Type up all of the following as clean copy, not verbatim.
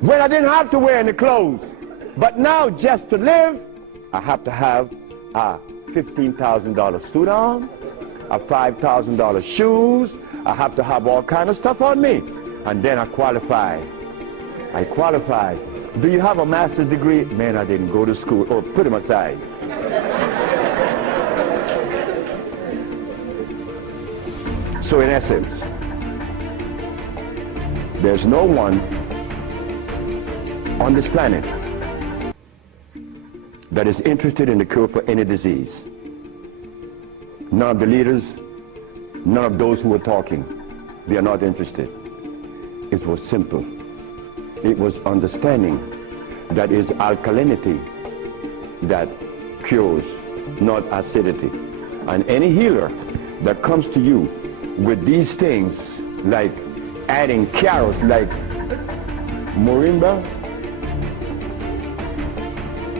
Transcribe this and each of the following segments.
when I didn't have to wear any clothes. But now, just to live, I have to have a $15,000 suit on, a $5,000 shoes. I have to have all kind of stuff on me. And then I qualify. I qualify. Do you have a master's degree? Man, I didn't go to school. Oh, put him aside. So in essence, there's no one on this planet that is interested in the cure for any disease. None of the leaders, none of those who are talking, they are not interested. It was simple. It was understanding that is alkalinity that cures, not acidity. And any healer that comes to you with these things, like adding carrots, like moringa,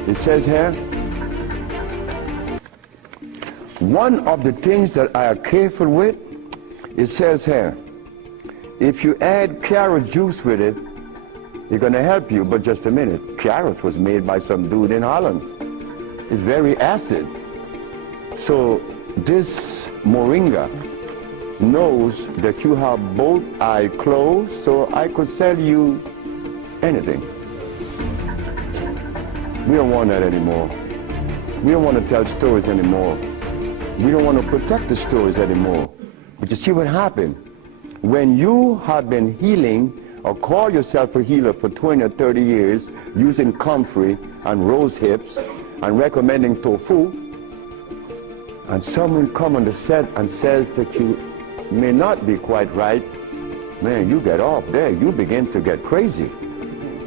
it says here, one of the things that I are careful with, it says here, if you add carrot juice with it, it's going to help you. But just a minute, carrot was made by some dude in Holland. It's very acid. So this moringa knows that you have both eyes closed, so I could sell you anything. We don't want that anymore. We don't want to tell stories anymore. We don't want to protect the stories anymore. But you see what happened? When you have been healing or call yourself a healer for 20 or 30 years using comfrey and rose hips and recommending tofu, and someone come on the set and says that you may not be quite right, man, you get off there. You begin to get crazy.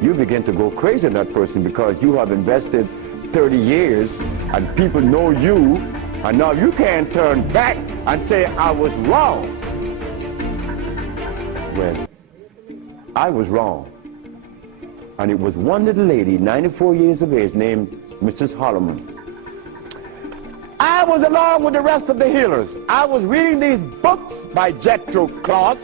You begin to go crazy in that person because you have invested 30 years and people know you, and now you can't turn back and say, I was wrong. Well, I was wrong. And it was one little lady, 94 years of age, named Mrs. Holloman. I was along with the rest of the healers. I was reading these books by Jethro Kloss,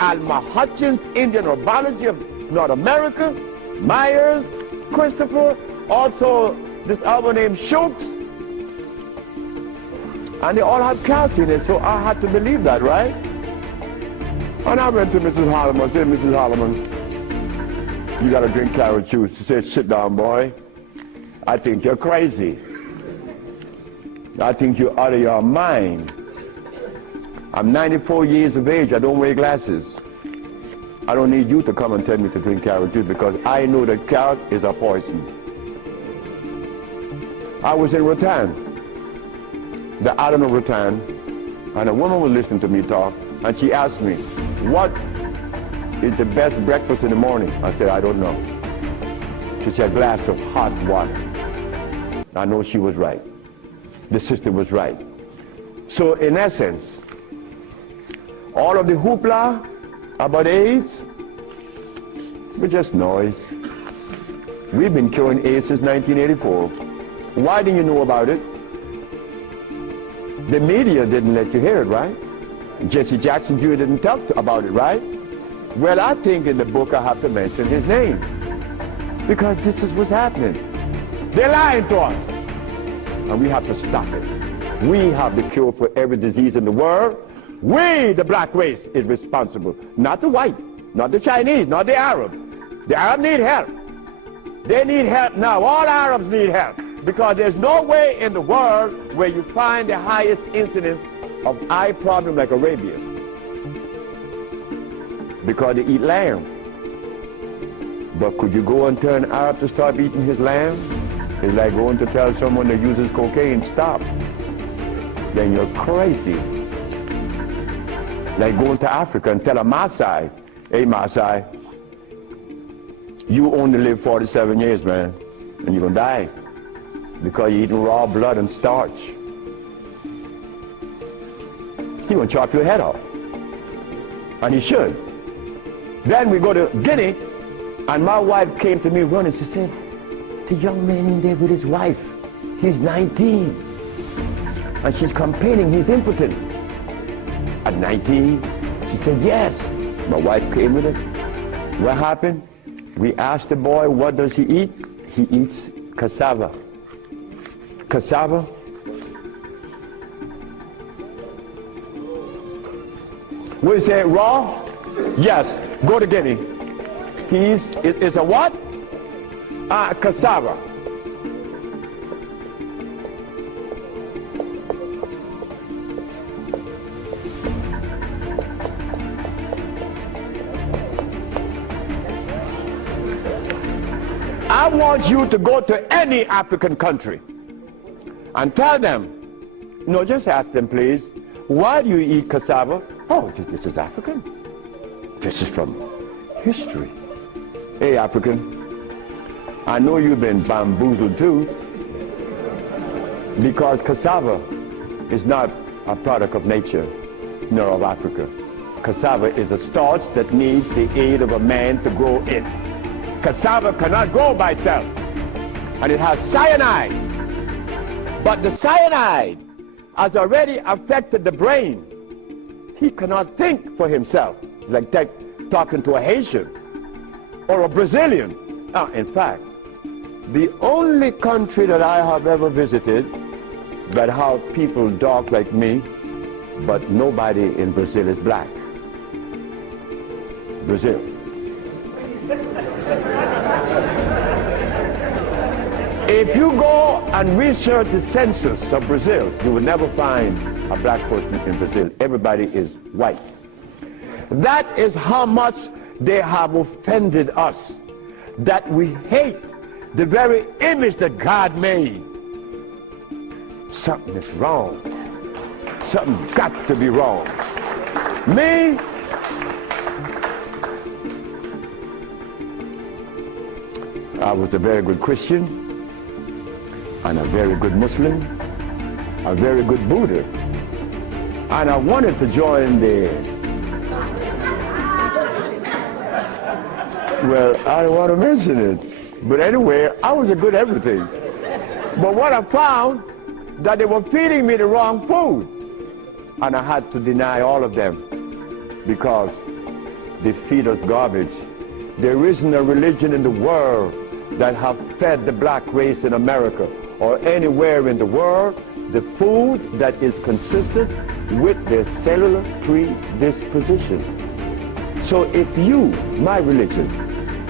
Alma Hutchins, Indian Herbology of North America, Myers, Christopher, also this other named Schultz. And they all had calcium in it, so I had to believe that, right? And I went to Mrs. Holloman. I said, Mrs. Holloman, you got to drink carrot juice. She said, sit down, boy. I think you're crazy. I think you're out of your mind. I'm 94 years of age. I don't wear glasses. I don't need you to come and tell me to drink carrot juice because I know that carrot is a poison. I was in Rattan, the island of Rattan, and a woman was listening to me talk, and she asked me, what is the best breakfast in the morning? I said, I don't know. She said, a glass of hot water. I know she was right. The sister was right. So in essence, all of the hoopla about AIDS, was just noise. We've been curing AIDS since 1984. Why didn't you know about it? The media didn't let you hear it, right? Jesse Jackson Jr. didn't talk about it, right? Well, I think in the book I have to mention his name because this is what's happening. They're lying to us, and we have to stop it. We have the cure for every disease in the world. We, the black race, is responsible. Not the white, not the Chinese, not the Arab. The Arab need help. They need help now. All Arabs need help because there's no way in the world where you find the highest incidence of eye problem like Arabia because they eat lamb. But could you go and tell an Arab to stop eating his lamb? It's like going to tell someone that uses cocaine, stop. Then you're crazy. Like going to Africa and tell a Maasai, hey Maasai, you only live 47 years, man, and you're gonna die because you're eating raw blood and starch. He gonna chop your head off, and he should. Then we go to Guinea, and my wife came to me running. She said, the young man in there with his wife, he's 19, and she's complaining he's impotent. At 19, she said, yes. My wife came with it. What happened? We asked the boy, what does he eat? He eats cassava. Cassava? We say raw? Yes. Go to Guinea. It's a what? Cassava. I want you to go to any African country and tell them, no, just ask them, please, why do you eat cassava? Oh, this is African. This is from history. Hey, African, I know you've been bamboozled too, because cassava is not a product of nature, nor of Africa. Cassava is a starch that needs the aid of a man to grow it. Cassava cannot grow by itself, and it has cyanide. But the cyanide has already affected the brain. He cannot think for himself. It's like talking to a Haitian or a Brazilian. In fact, the only country that I have ever visited that have people dark like me, but nobody in Brazil is black. Brazil. If you go and research the census of Brazil, you will never find a black person in Brazil. Everybody is white. That is how much they have offended us, that we hate the very image that God made. Something is wrong. Something got to be wrong. Me, I was a very good Christian, and a very good Muslim, a very good Buddha. And I wanted to join the, well, I don't want to mention it. But anyway, I was a good everything. But what I found, that they were feeding me the wrong food. And I had to deny all of them because they feed us garbage. There isn't a religion in the world that have fed the black race in America or anywhere in the world the food that is consistent with their cellular predisposition. So if you, my religion,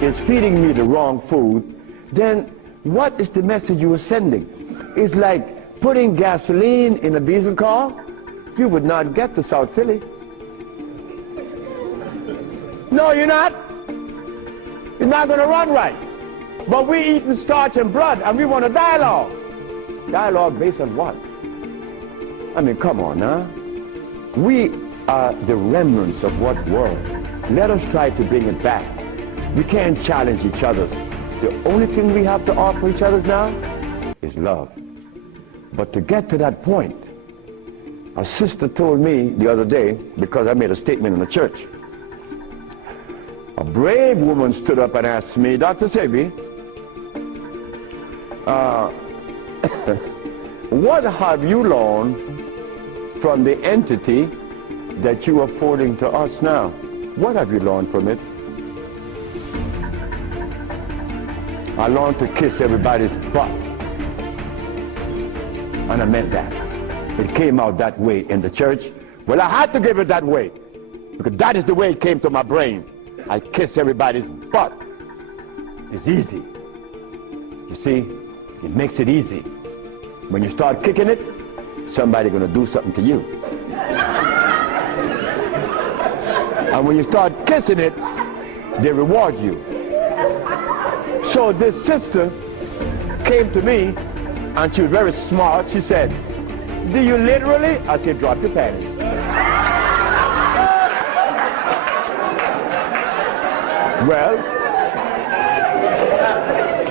is feeding me the wrong food, then what is the message you are sending? It's like putting gasoline in a diesel car. You would not get to South Philly. No, you're not. You're not going to run right. But we eating starch and blood, and we want a dialogue. Dialogue based on what? I mean, come on now. We are the remnants of what world? Let us try to bring it back. We can't challenge each other. The only thing we have to offer each other now is love. But to get to that point, a sister told me the other day, because I made a statement in the church, a brave woman stood up and asked me, Dr. Sebi, what have you learned from the entity that you are forwarding to us now? What have you learned from it? I learned to kiss everybody's butt. And I meant that. It came out that way in the church. Well, I had to give it that way, because that is the way it came to my brain. I kiss everybody's butt. It's easy. You see, it makes it easy. When you start kicking it, somebody's going to do something to you. And when you start kissing it, they reward you. So this sister came to me, and she was very smart. She said, do you literally? I said, drop your panties. Well,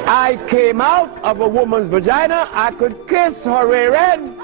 I came out of a woman's vagina. I could kiss her rear end.